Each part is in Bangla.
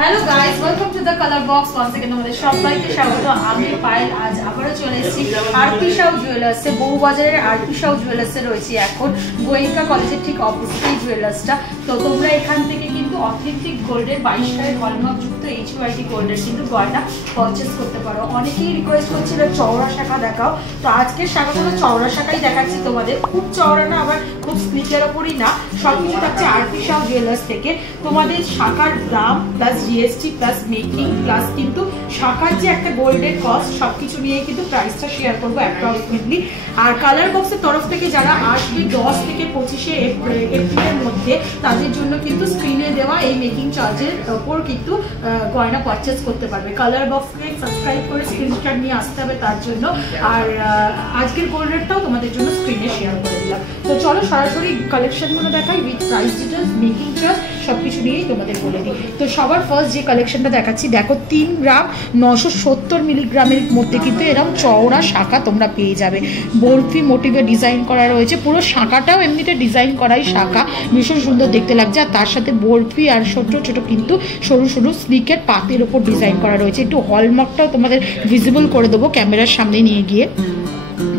Hello guys, welcome to the Colour Box. Once again আমাদের সবাইকে স্বাগত। আমি পায়েল আজ আবারও চলে এসেছি আরপি সাউ জুয়েলার্সে। বউবাজারের আরপি সাউ জুয়েলার্সে রয়েছে এখন গোয়েঙ্কা কলেজের ঠিক অপোজিটে জুয়েলার্সটা। তো তোমরা এখান থেকে কিন্তু অথেন্টিক গোল্ডের 22 ক্যারেট হলমার্ক যুক্ত HUID গোল্ডের কিন্তু গয়না পারচেস করতে পারো। অনেকেই রিকোয়েস্ট করছিল চওড়া শাখা দেখাও, তো আজকের শাখাগুলো চওড়া শাখাই দেখাচ্ছি তোমাদের। খুব চওড়া না, আবার খুব স্লিকের ওপরই না, সবকিছু থাকছে আরপি সাউ জুয়েলার্স থেকে। তোমাদের শাখার দাম plus GST plus making plus কিন্তু শাখার যে একটা গোল্ডের কস্ট সবকিছু নিয়ে কিন্তু প্রাইসটা শেয়ার করবো অ্যাপ্রক্সিমেটলি। আর কালার বক্সের তরফ থেকে যারা আসবে 10 থেকে 25 এপ্রিলের মধ্যে, তাদের জন্য কিন্তু স্ক্রিনে দেওয়া এই মেকিং চার্জের ওপর কিন্তু গয়না পারচেস করতে পারবে। কালার বক্সকে সাবস্ক্রাইব করে স্ক্রিনশট নিয়ে আসতে হবে তার জন্য। আর আজকের গোল্ড রেটটাও তোমাদের জন্য স্ক্রিনে শেয়ার করে দিলাম। তো চলো সরাসরি কালেকশনগুলো দেখাই with price details, making charge সবকিছু নিয়েই তোমাদের বলে দিই। তো সবার ফার্স্ট যে কালেকশনটা দেখাচ্ছি, দেখো 3 গ্রাম 970 মিলিগ্রামের মধ্যে কিন্তু এরকম চওড়া শাখা তোমরা পেয়ে যাবে। বরফি মোটিভে ডিজাইন করা রয়েছে, পুরো শাখাটাও এমনিতে ডিজাইন করাই শাখা, ভীষণ সুন্দর দেখতে লাগছে। আর তার সাথে বরফি আর ছোট ছোট কিন্তু সরু সরু স্লিকের পাতের ওপর ডিজাইন করা রয়েছে। একটু হলমার্কটাও তোমাদের ভিজিবল করে দেবো ক্যামেরার সামনে নিয়ে গিয়ে।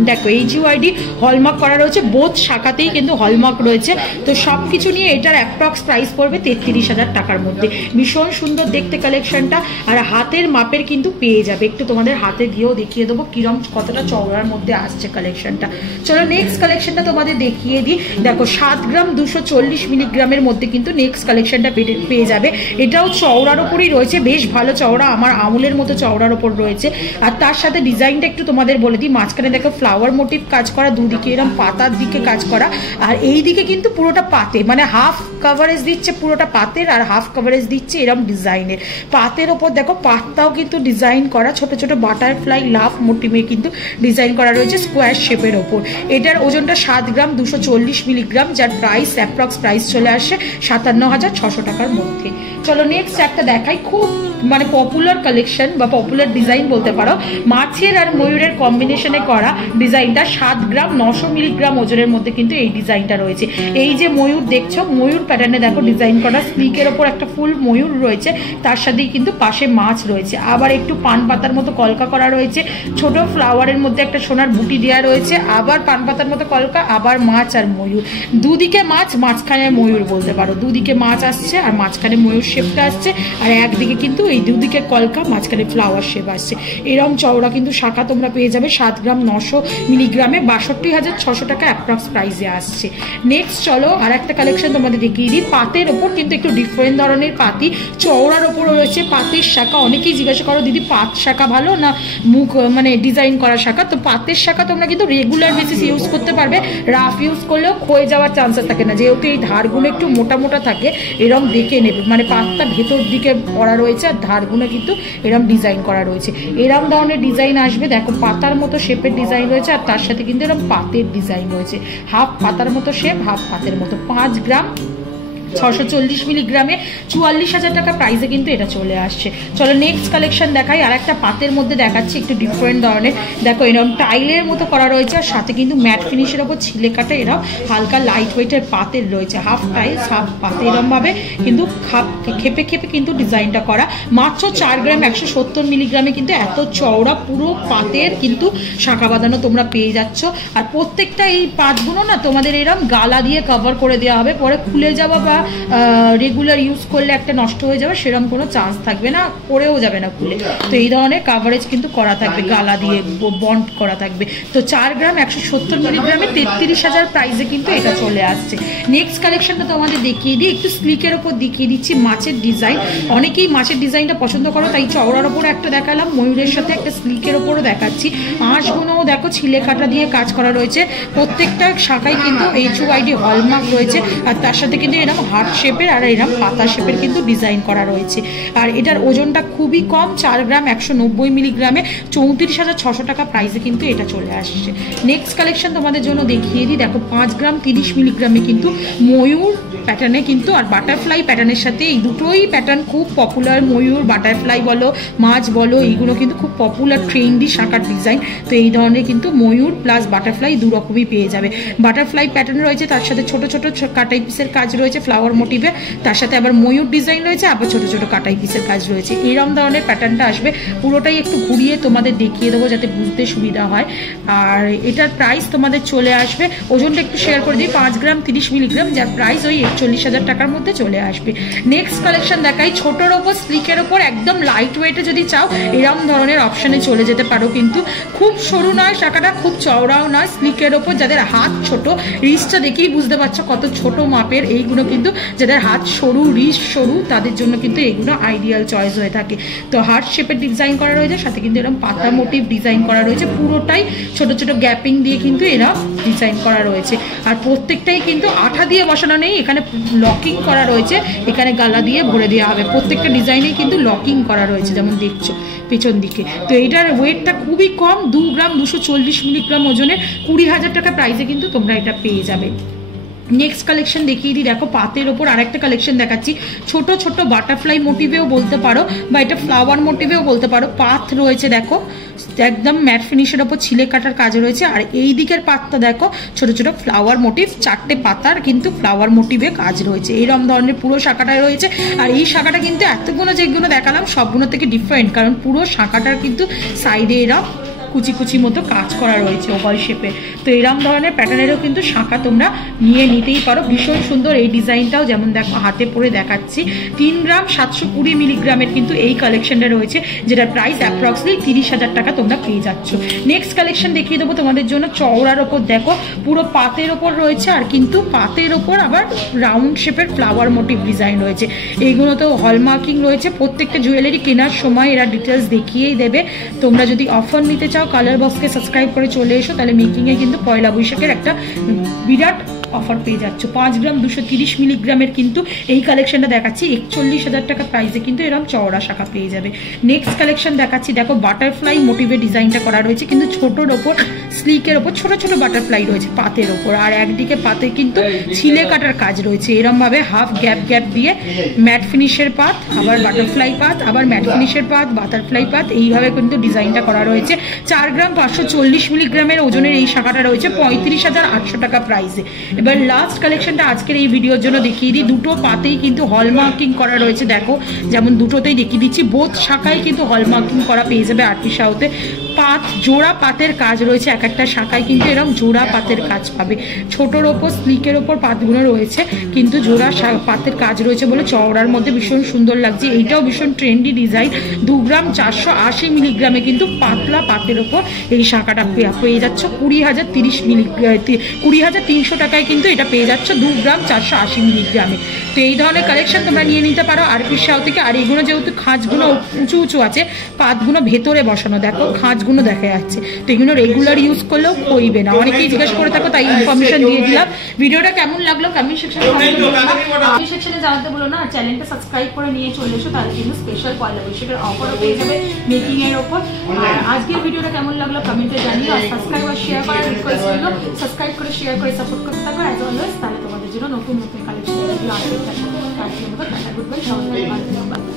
দেখো HUID হলমার্ক করা রয়েছে, বোথ শাখাতেই কিন্তু হলমার্ক রয়েছে। তো সব কিছু নিয়ে এটার অ্যাপ্রক্স প্রাইস পড়বে 33,000 টাকার মধ্যে। ভীষণ সুন্দর দেখতে কালেকশনটা, আর হাতের মাপের কিন্তু পেয়ে যাবে। একটু তোমাদের হাতে দিয়েও দেখিয়ে দেবো কিরম কতটা চওড়ার মধ্যে আসছে কালেকশনটা। চলো নেক্সট কালেকশনটা তোমাদের দেখিয়ে দিই। দেখো 7 গ্রাম 240 মিলিগ্রামের মধ্যে কিন্তু নেক্সট কালেকশনটা পেয়ে যাবে। এটাও চওড়ার ওপরই রয়েছে, বেশ ভালো চওড়া, আমার আঙুলের মতো চওড়ার ওপর রয়েছে। আর তার সাথে ডিজাইনটা একটু তোমাদের বলে দিই। মাঝখানে দেখো ফ্লাওয়ার মোটিভ কাজ করা, দুদিকে এরকম পাতার দিকে কাজ করা, আর এই দিকে কিন্তু পুরোটা পাতে, মানে হাফ কভারেজ দিচ্ছে পুরোটা পাতের, আর হাফ কভারেজ দিচ্ছে এরকম ডিজাইনের। পাতের ওপর দেখো পাতটাও কিন্তু ডিজাইন করা, ছোট ছোট বাটারফ্লাই লাভ মোটিভে কিন্তু ডিজাইন করা রয়েছে স্কোয়ার শেপের ওপর। এটার ওজনটা 7 গ্রাম 240 মিলিগ্রাম, যার প্রাইস অ্যাপ্রক্স প্রাইস চলে আসে 57,600 টাকার মধ্যে। চলো নেক্সট একটা দেখাই, খুব মানে পপুলার কালেকশন বা পপুলার ডিজাইন বলতে পারো। মাছের আর ময়ূরের কম্বিনেশনে করা ডিজাইনটা 7 গ্রাম 900 মিলিগ্রাম ওজনের মধ্যে কিন্তু এই ডিজাইনটা রয়েছে। এই যে ময়ূর দেখছো, ময়ূর প্যাটার্নে দেখো ডিজাইন করা, স্লিকের ওপর একটা ফুল ময়ূর রয়েছে, তার সাথেই কিন্তু পাশে মাছ রয়েছে। আবার একটু পান পাতার মতো কলকা করা রয়েছে, ছোট ফ্লাওয়ারের মধ্যে একটা সোনার বুটি দেওয়া রয়েছে, আবার পান পাতার মতো কলকা, আবার মাছ আর ময়ূর, দুদিকে মাছ মাঝখানে ময়ূর বলতে পারো। দুদিকে মাছ আসছে আর মাঝখানে ময়ূর শেপটা আসছে, আর একদিকে কিন্তু এই দুদিকে কলকা, মাঝখানে ফ্লাওয়ার শেপ আসছে। এরকম চওড়া কিন্তু শাখা তোমরা পেয়ে যাবে 7 গ্রাম 900 মিলিগ্রামে 62,600 টাকা অ্যাপ্রক্স প্রাইসে আসছে। নেক্সট চলো আর একটা কালেকশন তোমাদের দেখিয়ে দিই। পাতের ওপর কিন্তু একটু ডিফারেন্ট ধরনের পাতি, চওড়ার ওপর রয়েছে পাতের শাখা। অনেকেই জিজ্ঞাসা করো দিদি পাত শাখা ভালো না মুখ মানে ডিজাইন করা শাখা? তো পাতের শাখা তোমরা কিন্তু রেগুলার বেসিস ইউজ করতে পারবে, রাফ ইউজ করলেও ক্ষয়ে যাওয়ার চান্সেস থাকে না, যেহেতু এই ধারগুলো একটু মোটা মোটা থাকে। এরকম দেখে নেবে, মানে পাতটা ভেতর দিকে পড়া রয়েছে আর ধারগুলো কিন্তু এরকম ডিজাইন করা রয়েছে। এরকম ধরনের ডিজাইন আসবে, দেখো পাতার মতো শেপের ডিজাইন রয়েছে, আর তার সাথে কিন্তু এরকম পাতের ডিজাইন রয়েছে, হাফ পাতার মতো শেপ হাফ পাতের মতো। 5 গ্রাম 640 মিলিগ্রামে 44,000 টাকা প্রাইসে কিন্তু এটা চলে আসছে। চলো নেক্সট কালেকশন দেখাই। আর একটা পাতের মধ্যে দেখাচ্ছি একটু ডিফারেন্ট ধরনের। দেখো এরকম টাইলের মতো করা রয়েছে, আর সাথে কিন্তু ম্যাট ফিনিশের ওপর ছিলে কাটা এরকম হালকা লাইট ওয়েটের পাতের রয়েছে, হাফ টাইলস হাফ পাতে এরমভাবে কিন্তু খেপে খেপে কিন্তু ডিজাইনটা করা। মাত্র 4 গ্রাম 170 মিলিগ্রামে কিন্তু এত চওড়া পুরো পাতের কিন্তু শাখা বাঁধানো তোমরা পেয়ে যাচ্ছ। আর প্রত্যেকটা এই পাতগুলো না তোমাদের এরকম গালা দিয়ে কভার করে দেওয়া হবে, পরে খুলে যাওয়া বা রেগুলার ইউজ করলে একটা নষ্ট হয়ে যাবে সেরকম কোনো চান্স থাকবে না, পড়েও যাবে না খুলে। তো এই ধরনের কাভারেজ কিন্তু করা থাকবে, গালা দিয়ে বন্ড করা থাকবে। তো 4 গ্রাম 170 মিলিগ্রামে 33,000 প্রাইসে কিন্তু এটা চলে আসছে। নেক্সট কালেকশনটা তোমাদের দেখিয়ে দিই, একটু স্লিকের ওপর দেখিয়ে দিচ্ছি মাছের ডিজাইন। অনেকেই মাছের ডিজাইনটা পছন্দ করো, তাই চওড়ার ওপর একটা দেখালাম, ময়ূরের সাথে একটা স্লিকের ওপরও দেখাচ্ছি। আঁশগুলোও দেখো ছিলে কাটা দিয়ে কাজ করা রয়েছে, প্রত্যেকটা শাখায় কিন্তু HUID হলমার্ক রয়েছে, আর তার সাথে কিন্তু এরকম হার্ট শেপের আর এরকম পাতা শেপের কিন্তু ডিজাইন করা রয়েছে। আর এটার ওজনটা খুবই কম, 4 গ্রাম 190 মিলিগ্রামে 34,600 টাকা প্রাইসে কিন্তু এটা চলে আসছে। নেক্সট কালেকশন তোমাদের জন্য দেখিয়ে দিই। দেখো 5 গ্রাম 30 মিলিগ্রামে কিন্তু ময়ূর প্যাটার্নে কিন্তু আর বাটারফ্লাই প্যাটার্নের সাথে, এই দুটোই প্যাটার্ন খুব পপুলার। ময়ূর বাটারফ্লাই বলো মাছ বলো, এইগুলো কিন্তু খুব পপুলার ট্রেন্ডি শাখার ডিজাইন। তো এই ধরনের কিন্তু ময়ূর প্লাস বাটারফ্লাই দু রকমই পেয়ে যাবে। বাটারফ্লাই প্যাটার্ন রয়েছে, তার সাথে ছোট ছোট কাটাই পিসের কাজ রয়েছে, ফ্লাওয়ার মোটিভে, তার সাথে আবার ময়ূর ডিজাইন রয়েছে, আবার ছোট ছোট কাটাই পিসের কাজ রয়েছে। এইরকম ধরনের প্যাটার্নটা আসবে, পুরোটাই একটু ঘুরিয়ে তোমাদের দেখিয়ে দেবো যাতে বুঝতে সুবিধা হয়। আর এটার প্রাইস তোমাদের চলে আসবে, ওজনটা একটু শেয়ার করে দিই, 5 গ্রাম 30 মিলিগ্রাম, যার প্রাইস ওই 41,000 টাকার মধ্যে চলে আসবে। নেক্সট কালেকশন দেখাই, ছোটোর ওপর স্লিকের ওপর একদম লাইট ওয়েটে যদি চাও এরকম ধরনের অপশানে চলে যেতে পারো, কিন্তু খুব সরু নয়, শাখাটা খুব চওড়াও নয়, স্লিকের ওপর যাদের হাত ছোট, রিস্টটা দেখেই বুঝতে পারছো কত ছোট মাপের, এইগুলো কিন্তু যাদের হাত সরু রিস্ট সরু তাদের জন্য কিন্তু এইগুলো আইডিয়াল চয়েস হয়ে থাকে। তো হার্ট শেপের ডিজাইন করা রয়েছে, সাথে কিন্তু এরকম পাতা মোটিভ ডিজাইন করা রয়েছে, পুরোটাই ছোট ছোট গ্যাপিং দিয়ে কিন্তু এরা ডিজাইন করা রয়েছে। আর প্রত্যেকটাই কিন্তু আঠা দিয়ে বসানো নেই, এখানে লকিং করা রয়েছে, এখানে গালা দিয়ে ভরে দেওয়া হবে, প্রত্যেকটা ডিজাইনেই কিন্তু লকিং করা রয়েছে যেমন দেখছো পেছন দিকে। তো এটার ওয়েটটা খুবই কম, 2 গ্রাম 240 মিলিগ্রাম ওজনে, 20,000 টাকা প্রাইসে কিন্তু তোমরা এটা পেয়ে যাবে। নেক্সট কালেকশন দেখিয়ে দিই, দেখো পাতের ওপর আরেকটা কালেকশন দেখাচ্ছি, ছোট ছোট বাটারফ্লাই মোটিভেও বলতে পারো বা এটা ফ্লাওয়ার মোটিভেও বলতে পারো। পাত রয়েছে দেখো একদম ম্যাট ফিনিশের ওপর ছিলে কাটার কাজ রয়েছে, আর এই দিকের পাতটা দেখো ছোট ছোট ফ্লাওয়ার মোটিভ, 4টে পাতার কিন্তু ফ্লাওয়ার মোটিভে কাজ রয়েছে, এইরকম ধরনের পুরো শাখাটায় রয়েছে। আর এই শাখাটা কিন্তু এতগুলো যেগুলো দেখালাম সবগুলো থেকে ডিফারেন্ট, কারণ পুরো শাখাটার কিন্তু সাইডে এরা কুচি কুচি মতো কাজ করা রয়েছে ওভাল শেপে। তো এরকম ধরনের প্যাটার্নেরও কিন্তু শাখা তোমরা নিয়ে নিতেই পারো, ভীষণ সুন্দর এই ডিজাইনটাও, যেমন দেখো হাতে পরে দেখাচ্ছি। 3 গ্রাম 720 মিলিগ্রামের কিন্তু এই কালেকশনটা রয়েছে, যেটার প্রাইস অ্যাপ্রক্সিমেটলি 30,000 টাকা তোমরা পেয়ে যাচ্ছ। নেক্সট কালেকশন দেখিয়ে দেবো তোমাদের জন্য, চওড়ার ওপর দেখো পুরো পাতের ওপর রয়েছে, আর কিন্তু পাতের ওপর আবার রাউন্ড শেপের ফ্লাওয়ার মোটিভ ডিজাইন রয়েছে। এইগুলো তো হলমার্কিং রয়েছে, প্রত্যেকটা জুয়েলারি কেনার সময় এরা ডিটেলস দেখিয়েই দেবে। তোমরা যদি অফার নিতে চাও কালার বক্সকে সাবস্ক্রাইব করে চলে এসো, তাহলে মেকিংয়ে কিন্তু পয়লা বৈশাখের একটা বিরাট অফার পেয়ে যাচ্ছ। 5 গ্রাম 230 মিলিগ্রামের কিন্তু এই কালেকশনটা দেখাচ্ছি, 41,000 টাকা প্রাইসে কিন্তু এরকম চওড়া শাখা পেয়ে যাবে। নেক্সট কালেকশন দেখাচ্ছি, দেখো বাটারফ্লাই মোটিভের ডিজাইনটা করা রয়েছে, কিন্তু ছোটোর ওপর স্লিকের ওপর ছোট ছোট বাটারফ্লাই রয়েছে পাতের ওপর, আর একদিকে পাতে কিন্তু ছিলে কাটার কাজ রয়েছে, এরকম ভাবে হাফ গ্যাপ গ্যাপ দিয়ে ম্যাট ফিনিশের পাত, আবার বাটারফ্লাই পাত, আবার ম্যাট ফিনিশের পাত, বাটারফ্লাই পাত, এইভাবে কিন্তু ডিজাইনটা করা রয়েছে। 4 গ্রাম 540 মিলিগ্রামের ওজনের এই শাখাটা রয়েছে 35,800 টাকা প্রাইসে। এবার লাস্ট কালেকশনটা আজকের এই ভিডিওর জন্য দেখিয়ে দিই, দুটো পাতেই কিন্তু হলমার্কিং করা রয়েছে, দেখো যেমন দুটোতেই দেখিয়ে দিচ্ছি, বোথ শাখায় কিন্তু হলমার্কিং করা পেয়ে যাবে আরপি সাউতে। পাত জোড়া পাতের কাজ রয়েছে, এক একটা শাখায় কিন্তু এরকম জোড়া পাতের কাজ পাবে, ছোটোর ওপর স্লিকের ওপর পাতগুলো রয়েছে, কিন্তু জোড়া পাতের কাজ রয়েছে বলে চওড়ার মধ্যে ভীষণ সুন্দর লাগছে। এইটাও ভীষণ ট্রেন্ডি ডিজাইন, 2 গ্রাম 480 মিলিগ্রামে কিন্তু পাতলা পাতের ওপর এই শাখাটা পেয়ে যাচ্ছ 20,300 টাকায় কিন্তু এটা পেয়ে যাচ্ছ 2 গ্রাম 480 মিলিগ্রামে। তো এই ধরনের কালেকশন তোমরা নিয়ে নিতে পারো আরপি সাউ থেকে। আর এইগুলো যেহেতু খাঁজগুলো উঁচু উঁচু আছে, পাতগুলো ভেতরে বসানো, দেখো খাঁজগুলো দেখা যাচ্ছে, তো এগুলো রেগুলার ইউজ করলেও কইবে না, অনেকেই জিজ্ঞাসা করে থাকো, তাই ইনফরমেশন দিয়ে দিলাম। ভিডিওটা কেমন লাগলো কমেন্ট সেকশনে জানাতে বলো না, আর চ্যানেলটা সাবস্ক্রাইব করে নিয়ে চলে এসো, তাহলে কিন্তু স্পেশাল পয়লা বৈশাখের অফারও পেয়ে যাবে মেকিং এর ওপর। আর আজকের ভিডিওটা কেমন লাগলো কমেন্টে জানিও, আর সাবস্ক্রাইব আর শেয়ার করার রিকোয়েস্ট করলো, সাবস্ক্রাইব করে শেয়ার করে সাপোর্ট করতে থাকো অ্যাজ অলওয়েজ, তাহলে তোমাদের জন্য নতুন নতুন কালেকশন ভিডিও আসতে থাকবে। গুড বাই, সবাই ভালো থাকবে।